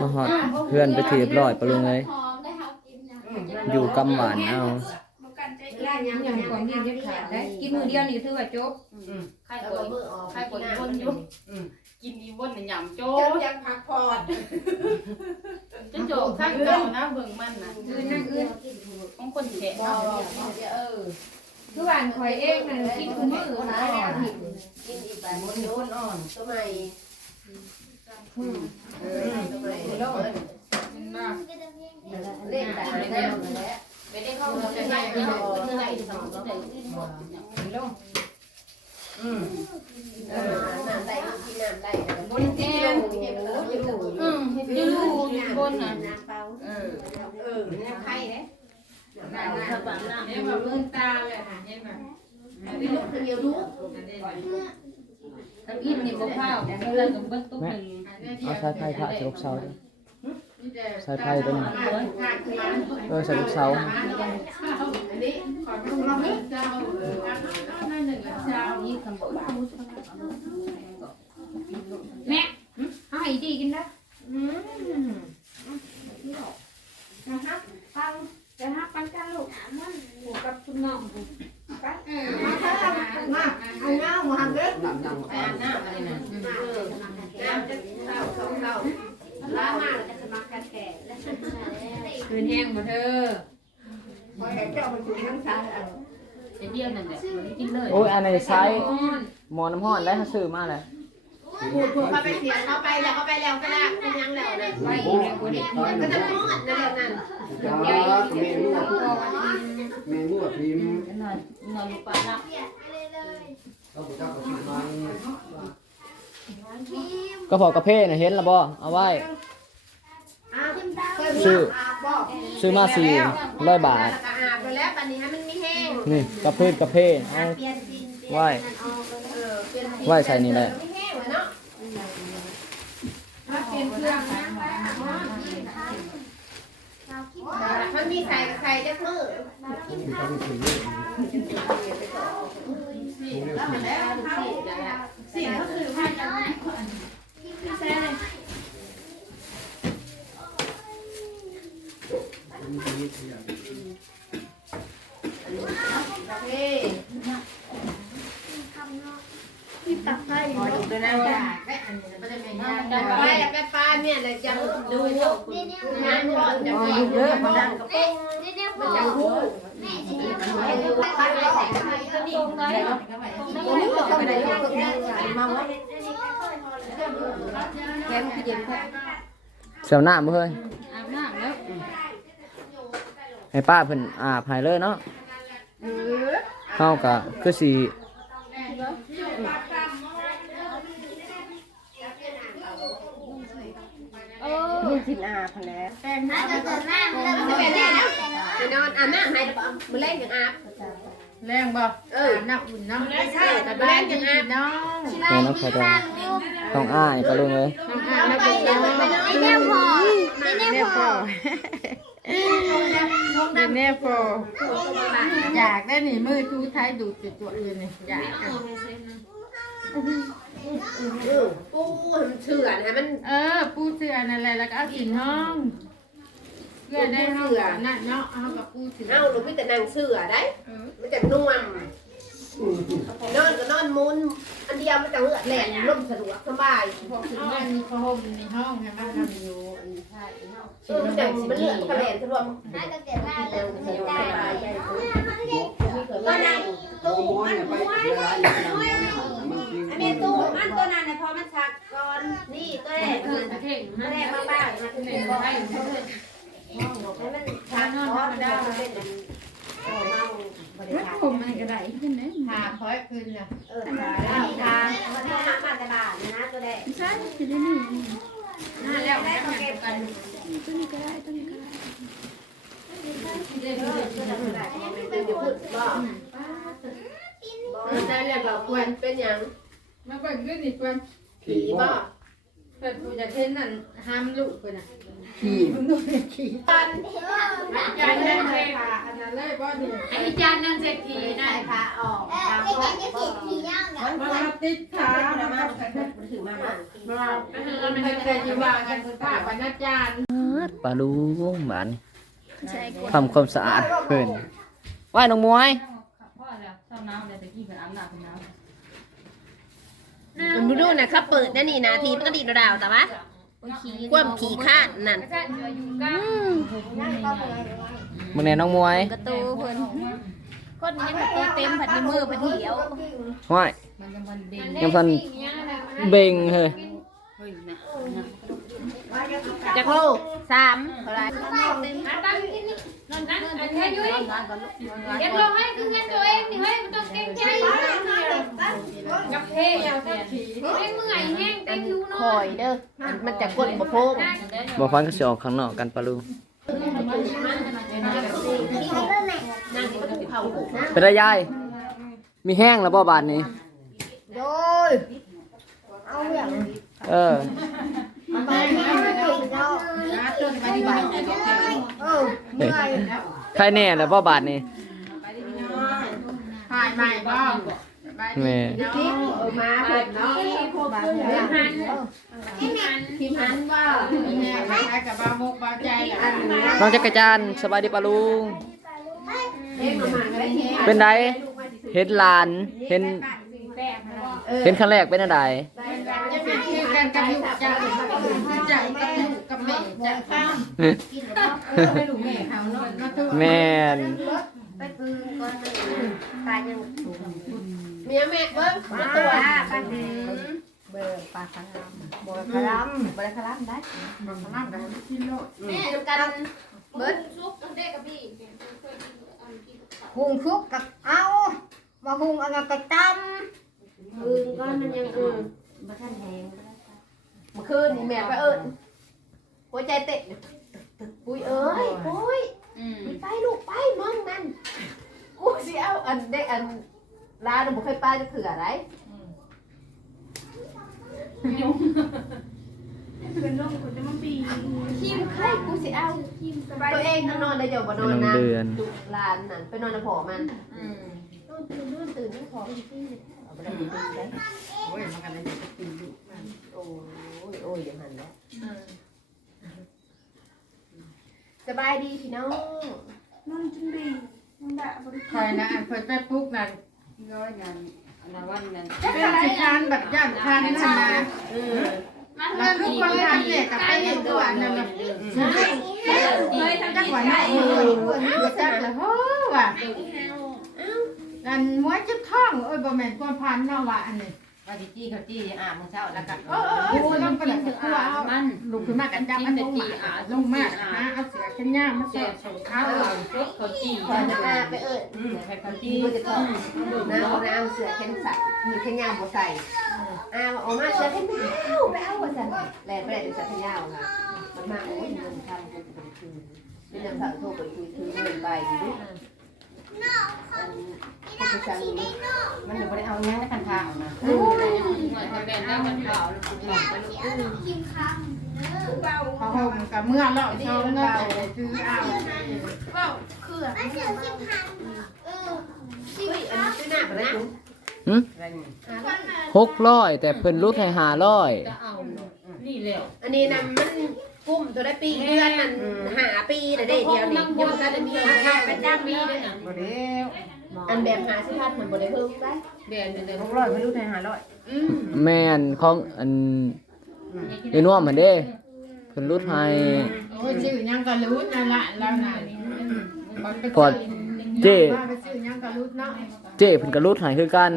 มาหอดเพื่อนไปถีบร้อยปะลุงเลย อยู่กำหวานเอาร้านยังยังของดีเด็ดขาดได้กินมื้อเดียวนี่ถือว่าจบใครกดใครกดวนอยู่กินอีวนหยำโจ้เจ้ายังพักผ่อนจะโจกข้างเก่านะเบิ่งมันนะอื่นนั่งอื่นของคนแฉะเออคือบ้านข่อยเองนั่นกินทุกมื้อหาแล้วผิดกินอีกแบบมดโยนอ่อนสมัยเออสมัยโลกเล่นแต่แนวนั่นแหละไม่ได้เข้ามาแต่ไม่ได้ไม่ได้สองแต่อืมเออน้ำได้กินน้ำได้บนแกนอืมจะรู้คนน่ะน้ำเปล่าเออเออน้ำไข่เนี่ย นั่นน่ะเห็นบ่เบิ่งตา เลยน่ะเห็นบ่พี่ลูกคนเดียวรู้ถ้ากินนี่บ่ข้าวบ่เลยกับเบิ่งตุ๊กนึงเอาสายไฟพระใส่ลูกเสาดิสายไฟตัวนี้เออใส่ลูกเสาอันนี้ขอดูเราไม่เจ้าเออนี่คำบอกแม่เฮาให้ดีกินนะนะฮะฟังจะฮักปันกันลูกผูกกับคุณน้องผูกกันเออ มาเถอะมาเอาเงามาหันเด้อ ไปอาบน้ำอะไรน่ะ เออน้ำจะเศร้าสองเราล้างมาจะสมัครกันแก่ คืนแห้งบ่เธอ พอเห็นเจ้ามันคุยทั้งสายเอาจะเดียวนั่นแหละบ่ได้กินเลยโอ้ยอันนี้ไซส์หมอน้ำห้อนได้เขาซื้อมาเลยพูดพูดเขาไปเสียเขาไปแล้วเขาไปแล้วก็ได้เป็นยังแล้วนะไว้อีกแล้วบ่ได้ก็จะพูดนั่นแหละนั่นจ้าเมนูเมนูพิมพ์นอนนอนปลาละเราไปจับกับพิมพ์มันก็พอกระเพาะน่ะเห็นและบ่เอาไว้อ้าวชื่ออาบบอกซื้อมาสี่ร้อยบาทแล้วก็อา บไปแล้วปันนี้ให้มันไม่แห้งนี่กระเพาะกระเพาะเอา เปลี่ยนซีนเปลี่ยนไว้เออเปลี่ยนซีนไว้ใส่นี่แหละ ไม่แห้งเลยเนาะมาเปลี่ยนเครื่องนะมันมีใส่ใส่จักมือที่เขาไปถึงนี่แล้วมันแล้วเขาสิ่งก็คือว่ามีชีวิตอย่าง เฮ้ที่ตัก ไส้พออยู่ด้วยนะจ้ะไปไปปลาเนี่ยเลยจังดูงานก่อนจะมีเยอะมันดังกระปุกมันจะพูดไปไปใส่ไข่ก็นี่ได้แล้วนี่ก็ไม่ได้ยกตัวนี้มาว่าแกมคือเย็นแท้เสียวหน้ามือเฮ้ยอาบน้ำแล้วให้ป้าเพิ่นอาบให้เลยเนาะเฮาก็คือสิ กินอาพะแล้วแป้งนะจะเกิดหน้าจะเป็นแน่นะไปนอนอาบน้ำให้ดอกมือเล่นอย่างอาบแรงบ่เออน้ำอุ่นเนาะไม่ใช่แต่มือเล่นอย่างอาบน้องแม่น้องไข่ดองต้องอ้ายปะลุงเอ้ยน้ำอาบน้ำไปอุ่นเดี๋ยวเนาะไปนอนไม่แน่พอแน่พอแน่พออยากได้หนีมือทูไทยดูดจุดตัวอื่นนี่อยาก ปูเถื่อนให้มัน เออ ปูเสือนั่นแหละแล้วก็เอากินห้องเพื่อได้ห้องนั่นเนาะเอากับปูเสือเอาหนูพี่แต่นางเสือได้มันจะนุ่มนอนก็นอนมุนอันเดียวมันจะเหือดแหลนร่มสะดวกสบายพอถึงมันมีผ้าห่มในห้องให้มันทำอยู่ใช่เออมันจะมันเลือดกระแหลนสะดวกก็นั่งตู้มันม้วนมันจริง อันนี้ตู้อันตัวนั้นเนี่ยพอมันชักก่อนนี่ตัวแรกเออเท่งตัวมันแรแรกกมามาบ้าบ้านนมามาถึงถึไหงนไหนให้ให้มันชักก่อนมันจะเป็นโอ้เมาบริษัทผมมันก็ได้ขึ้นนะหาคอยคืนน่ะเออแล้วทางมันต้องมามาแต่บ้านนะตัวแรกใช่จะได้นี่น่าแล้วได้แล้วเขาเก็เก็บบกักันนตัวนี้ก็ได้ตัวนี้ก็ได้เดี๋ยวพูดบ่ได้เลยบอกควรเป็นอย่าง มาเบิ่งด้วยนี่เพื่อนผีบ่เพิ่นผู้จะเห็นนั่นห้ามลูกเพิ่นน่ะขี่ยายนั่นเลยค่ะ อันนั้นเลยบ่นี่ไอ้จานนั่นเจ็กทีนะขาออกมาติดขาแล้วมาถือมามาบ่ไปเฮือมันเคยอยู่ว่ากันภาพบรรณาจารย์ปลาลุงหมันทำความสะอาดเพิ่นว่ายน้องมวยพ่อแล้วชอบน้ำเลยตะกี้เป็นอาบน้ำเป็นน้ำ มึงดูนะเขาเปิดนั่นนี่นาทีมันก็ดีดาวแต่ว่าความขี่ข้านนั่นมึงแน่น้องมวยกระตูเพิ่นคนยังกระตูเต็มผัดในมือผัดเหี่ยวว่ายมันยังวันเด่นยังพันเบ่งเฮ้ยเฮ้ยนะจักโลสามเท่าไหรยังลงให้คือเงินตัวเองนี่เฮ้ยมันต้องเก่งใจ กับเท่ยาวสักทีแม่งเมื่อยแห้งเต็มคิวคเนาะอยเด้อมันมันจะกดบ่โพงบ่ฟันก็สิออกข้างนอกกันปลาลุงนั่งที่มันถูกเผาถูกนะเป็นไรยาย มีแห้งแล้วบ่บาดนี้ โดยเอาอย่างเออ ไปให้มันถูกเนาะนะจนปฏิบัติเออเมื่อยใครแน่แล้วบ่บาดนี้ถ่ายใหม่บ่ แม่คลิปเออมาผมเนาะบาดเจ็บหันพิมพ์หันว่าแม่ไปให้กับบ้ามุกบ้าใจแหละน้องจักรจันทร์สบายดีปลาลุงเอ๊ะมาหันไว้เฮ็ดเป็นไดเห็นหลาน เห็น เห็นครั้งแรกเป็นอะไรจะเป็นชื่อกันกับลูกจ้าจ้ากับลูกกับแม่จ้าข้ามไม่ลูกแม่เขาเนาะมาทุกแม่นไปปืนก่อนตายยังเมียแม่เบิ้งมาตัวปลาเห็นเบอร์ปลาคารัมบ่คารัมบ่ได้คารัมได้บอกสลับกันกินโลดแม่นำกันเบิ้งซุปเด็กกับพี่หุงชุบกับเอามาหุงเอะไรกับตปืนก่อนมันยังเออบ่ทันแหงเมื่อคืนนี่แม่ไปเอิ้นหัวใจเต้นปุ้ยเอ้ยปุ้ยอืมไปลูกไปมองนั่นกูสิเอาอันเด็กอัน ร้านบ่เคยไปจะเถื่ออะไรคิมใครกูสิเอาตัวเองนอนได้เดี๋ยวบ่นเป็นอนน้องนะเดือนร้านนั่นไปนอนในผอมันอืมนอนตื่นนู่นตื่นนี่ผออีกที่เอาไปได้ตื่นได้โอ้ยมันกันเลยจะตีลูกโอ้ยโอ้ยอย่างนั้นแล้วสบายดีพี่น้องคอยนะอันเพิ่นไปปลุกนั่น ร้อยนั้นอันนั้นวันนั้นเป็นสิคานบัดย่านคานนั่นนะเออแล้วคือคนทานเนี่ยกับไปเห็นตัวอันนั้นน่ะเคยจังหวะนั้นเออจักละโหว่ะอันมวยจุดท้องโอ้ยบ่แม่นความพันเนาะว่ะอันนี้ ว่าจีจี้เขาจี้อาบมึงเช้าแล้วก็เออเออเออต้องไปถึงตัวเอามันลุกขึ้นมากันจับมันลงมาลงมาหาเอาเสือแขนยาวมาเจ็ใส่บสงข้าวเขาเขาจี้คอยจะอาไปเอิญใครเขาจี้กูจะก็น้ำเอาน้ำเสือแขนสัตว์มีแขนยาวบ่ใส่อาออกมาเสือแขนยาวไปเอาบ่ใส่แลไปได้เสือแขนยาวค่ะมันมาโอ้ยเงินทำกูจะเป็นคืนเป็นนางสาวโทรไปคุยคือเงินใบดิ อันนี้สั่งนี่มันยังไม่ได้เอาเงี้ยในคันทางนะ Ừ. แบนได้มันขาเขาห่มกับเมื่อเลาะช่องเนาะซื้อเอาเฮ้ยอันนี้ซื้อหน้าไปแล้วจุ๊บหกร้อยแต่เพิ่นลูกให้ห้าร้อยอานี่แล้วอันนี้นะมัน กุ้มตัวได้ปีเดือนมันหาปีน่ะได้เดียวนี่ยังบ่ทันได้มีราคาเป็นจ้างมีด้วยนะบ่แล้วอันแบบหาสิพันมันบ่ได้เพิ่มได้แบนเป็นหกร้อยไม่รู้ไทยหาร้อยอืมแม่นของอันเรนัวมันเด้เพิ่นลูกให้โอ้ยชื่อยังก็รู้นั่นละแล้วน่ะพอเจ้ว่าไปชื่อยังก็รู้เนาะเจ้เพิ่นก็ลูกให้คือกัน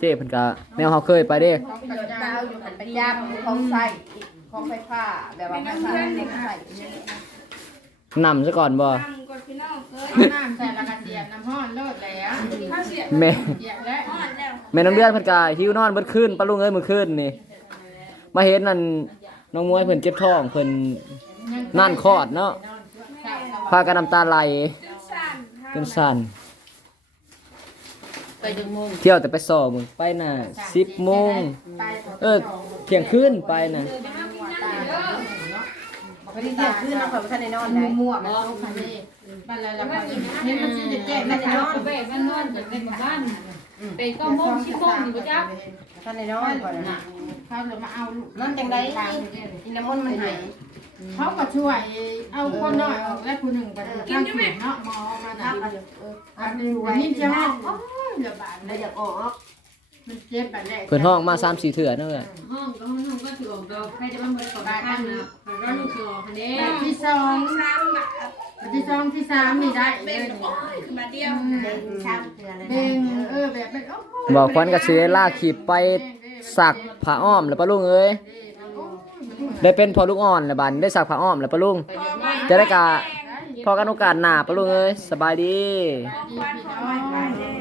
เจ้เพิ่นก็แนวเฮาเคยไปเด้ของประประโยชน์จาดาวอยู่หันประจำของใส่ ของไฟฟ้าแบบว่าไฟฟ้าของใส่นำซะก่อนบ่น้ำใส่ละกระเทียมน้ำห้อนโลดแล้วแม่เยียบแล้วแม่น้ำเดือนเพิ่นก็หิวนอนเบิดคืนปะลุงเอ้ยมื้อคืนนี่ มาเห็นนั่นน้องมวยเพิ่นเจ็บท้องเพิ่นนั่นคลอดเนาะพากันน้ำตาไหลจนสั่น ไปดึงมุมเที่ยวแต่ไปสอบมึงไปน่ะ10โมงเออเที่ยงคืนไปน่ะ เดี๋ยวมาวันนี้เที่ยงคืนเราขอท่านในนอนได้ มั่วมันต้องคันนี้บ้านอะไรละนี่มันจะแก้มัไม่นได้จะนอนไปมันนอนจากในหมู่บ้านไปเก้าโมงสิบโมงอยู่จ้าท่านในนอนก่อนนะเขาเลยมาเอาลูกนั่นจังไดอินน้ำมันมันหายเขาก็ช่วย เอาคนน้อยออกและผู้หนึ่งไปข้างขืนเนาะหมอมาดับอันนี้วันนี้จะห้องโอ้ยเดี๋ยวบาดเลยอยากออก มันเจ็บแบบแรกเพิ่นห้องมา3-4เทื่อเนาะเอ้ยห้องก็ห้องห้องก็ถือออกดอกใครจะมาเบิดก่อนข้างนะแล้วลูกจะออกคันนี้แบบที่สองแบบที่สองที่สามนี่ได้เลยมาเดียวเบ่งเออแบบเป็นโอ้โหบอกควันก็สิได้ลากขีบไปสักผ้าอ้อมแล้วปะลุงเอ้ยได้เป็นพอลูกอ่อนแล้วบัดนี้ได้สักผ้าอ้อมแล้วปะลุง จะได้กะ พอกันโอกาสหน้าปะลุงเอ้ยสบายดีดีพี่น้อง